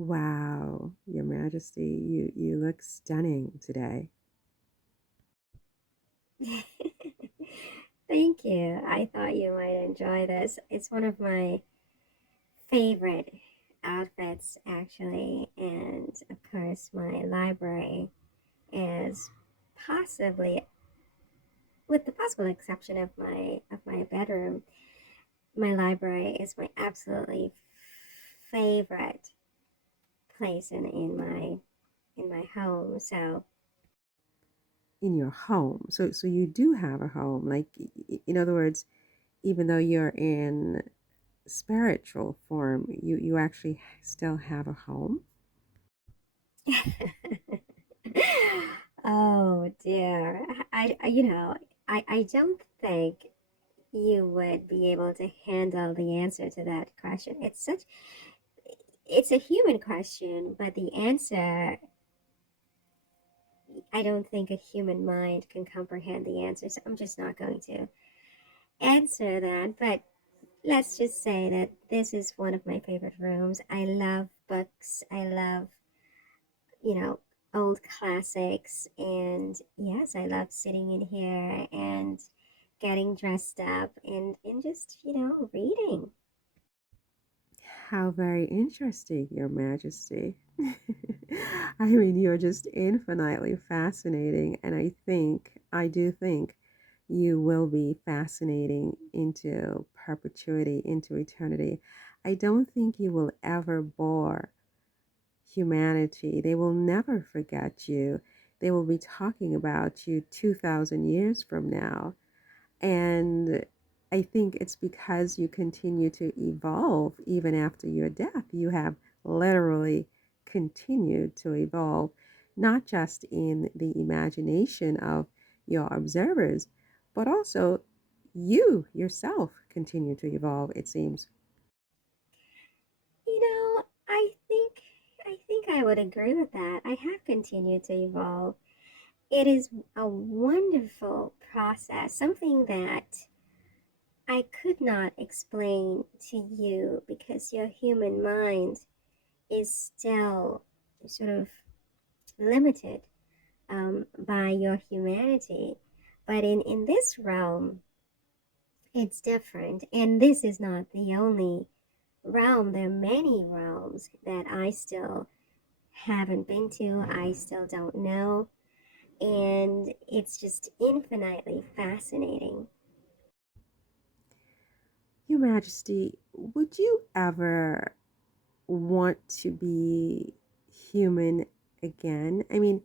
Wow, Your Majesty, you look stunning today. Thank you. I thought you might enjoy this. It's one of my favorite outfits, actually. And of course, my library is possibly, with the possible exception of my bedroom, my library is my absolutely favorite place in my home. So In your home. So you do have a home. Like in other words, even though you're in spiritual form, you actually still have a home. oh dear. I don't think you would be able to handle the answer to that question. It's a human question, but the answer, I don't think a human mind can comprehend the answer. So I'm just not going to answer that. But let's just say that this is one of my favorite rooms. I love books. I love, you know, old classics. And yes, I love sitting in here and getting dressed up and just, reading. How very interesting, Your Majesty. I mean, you're just infinitely fascinating, and I do think you will be fascinating into perpetuity, into eternity. I don't think you will ever bore humanity. They will never forget you. They will be talking about you 2,000 years from now. And I think it's because you continue to evolve even after your death. You have literally continued to evolve, not just in the imagination of your observers, but also you yourself continue to evolve, it seems. I think I would agree with that. I have continued to evolve. It is a wonderful process, something that I could not explain to you because your human mind is still sort of limited by your humanity. But in this realm, it's different. And this is not the only realm. There are many realms that I still haven't been to, I still don't know. And it's just infinitely fascinating. Your Majesty, would you ever want to be human again? I mean,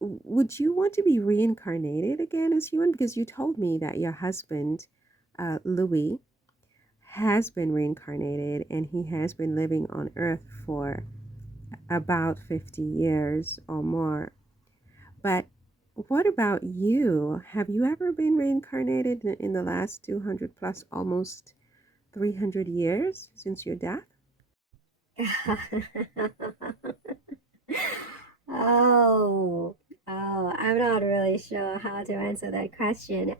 would you want to be reincarnated again as human? Because you told me that your husband, Louis, has been reincarnated and he has been living on Earth for about 50 years or more. But what about you? Have you ever been reincarnated in the last 200 plus, almost 300 years since your death? oh, I'm not really sure how to answer that question.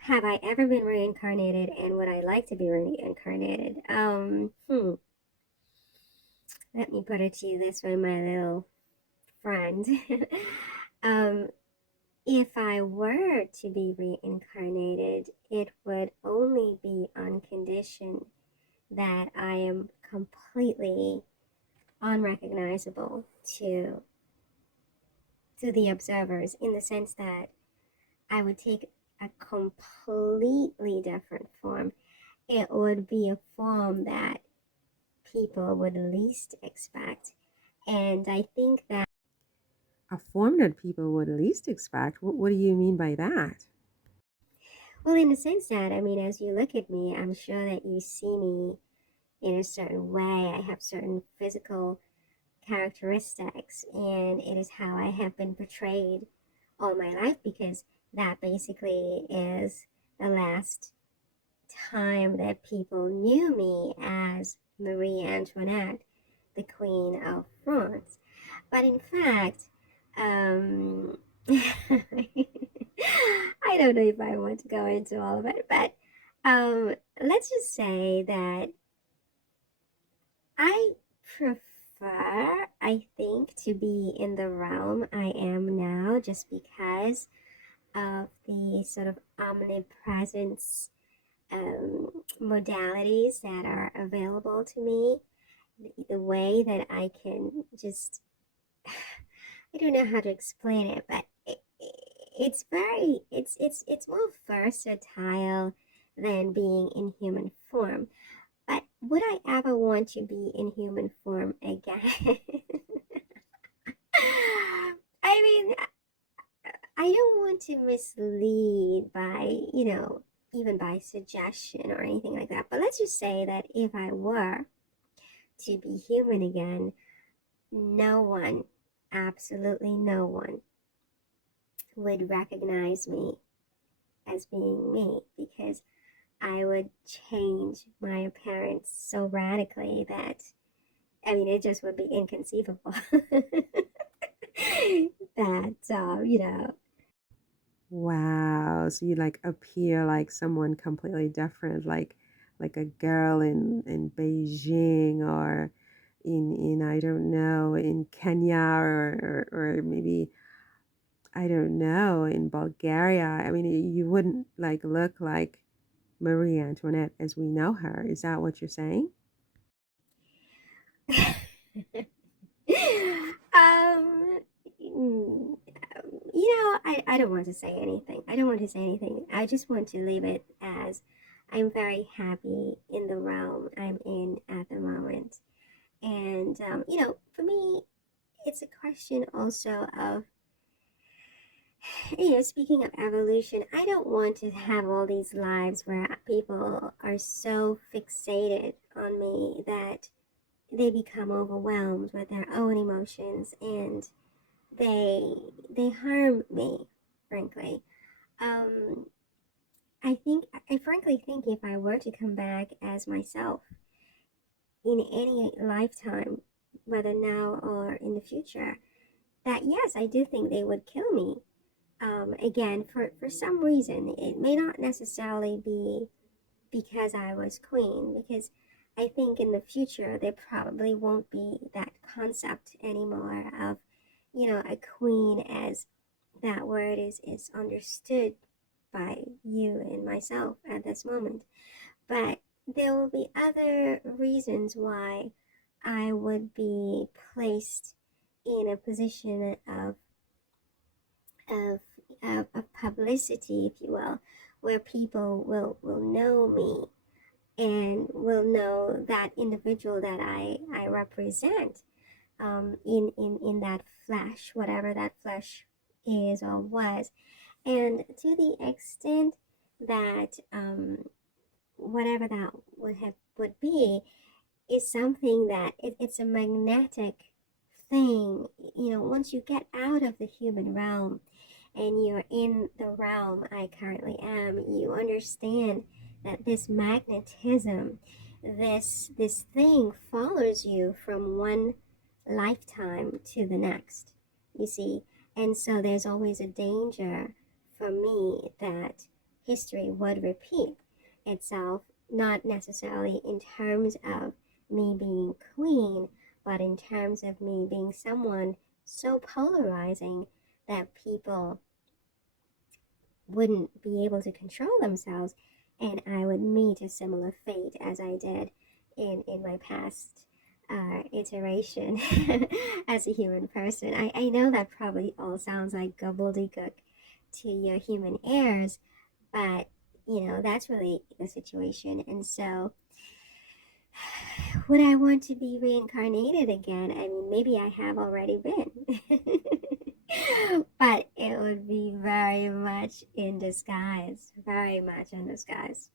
Have I ever been reincarnated and would I like to be reincarnated? Let me put it to you this way, my little friend. um, if I were to be reincarnated, it would only be on condition that I am completely unrecognizable to the observers in the sense that I would take a completely different form. It would be a form that people would least expect. And I think that, A form that people would least expect. What do you mean by that? well, in the sense that, I mean, as you look at me, I'm sure that you see me in a certain way. I have certain physical characteristics, and it is how I have been portrayed all my life because that basically is the last time that people knew me as Marie Antoinette, the Queen of France. But in fact, um, I don't know if I want to go into all of it, but let's just say that I prefer, I think, to be in the realm I am now just because of the sort of omnipresence modalities that are available to me, the way that I can just, I don't know how to explain it, but it's very, it's more versatile than being in human form. But would I ever want to be in human form again? I mean, I don't want to mislead by, even by suggestion or anything like that. But let's just say that if I were to be human again, no one, absolutely no one, would recognize me as being me because I would change my appearance so radically that, I mean, it just would be inconceivable that, Wow. So you like appear like someone completely different, like a girl in Beijing or in I don't know, in Kenya or maybe I don't know, in Bulgaria. I mean, you wouldn't like look like Marie Antoinette as we know her. Is that what you're saying? um, mm, I don't want to say anything. I don't want to say anything. I just want to leave it as I'm very happy in the realm I'm in at the moment. And, for me, it's a question also of, speaking of evolution, I don't want to have all these lives where people are so fixated on me that they become overwhelmed with their own emotions and they they harm me, frankly. Um, I frankly think if I were to come back as myself in any lifetime, whether now or in the future, that yes, I do think they would kill me. Again, for some reason, it may not necessarily be because I was queen, because I think in the future there probably won't be that concept anymore of, a queen as that word is understood by you and myself at this moment. But there will be other reasons why I would be placed in a position of, of publicity, if you will, where people will know me and will know that individual that I represent in that flesh, whatever that flesh is or was. And to the extent that whatever that would be is something that it's a magnetic thing. Once you get out of the human realm and you're in the realm I currently am, you understand that this magnetism, this thing follows you from one lifetime to the next. You see, and so there's always a danger for me that history would repeat itself, not necessarily in terms of me being queen, but in terms of me being someone so polarizing that people wouldn't be able to control themselves, and I would meet a similar fate as I did in my past iteration as a human person. I know that probably all sounds like gobbledygook to your human ears, but that's really the situation. And so, would I want to be reincarnated again? I mean, maybe I have already been. But it would be very much in disguise. Very much in disguise.